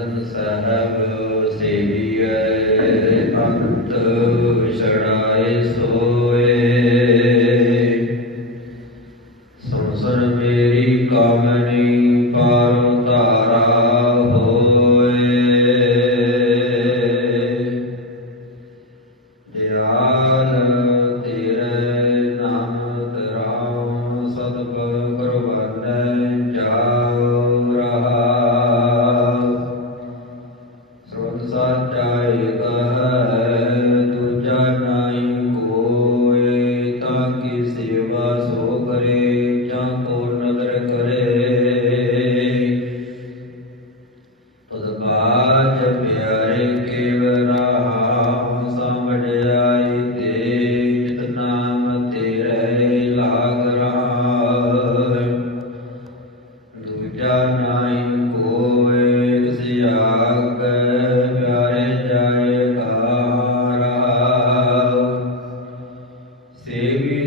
ਬੰਦਨ ਸਾਹਿਬ ਸੇਵੀਐ ਅੰਤ ਵਿਛੜਾਏ ਸੋਏ। ਸੰਸਰ ਮੇਰੀ ਕਾਮਨੀ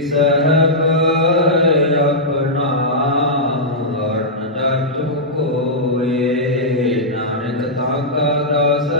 ਬਿਸਰਬ ਆਪਣਾ ਅਰਣ ਰਚ ਕੋਏ। ਨਾਨਕ ਤਾਕਾ ਦਾਸ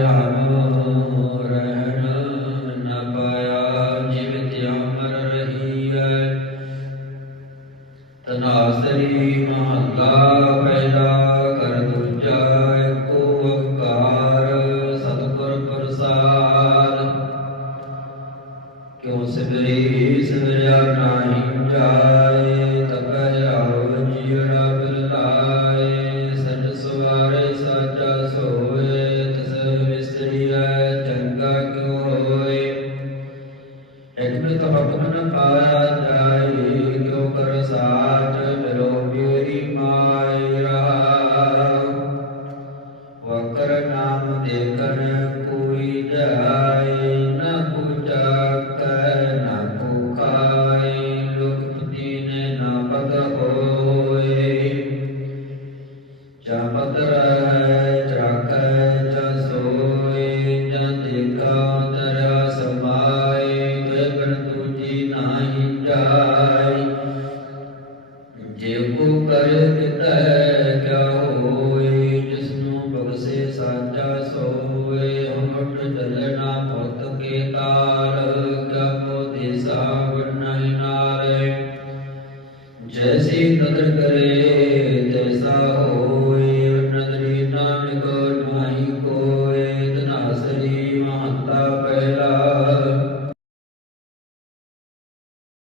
ਤਨਾਸਰੀ ਮਹੱਲਾ ਪਹਿਲਾ ਗੁਰ ਨਾਹੀ ਨਾਰੇ ਜੈਸੀ ਨਦਰ ਕਰੇ ਤੇ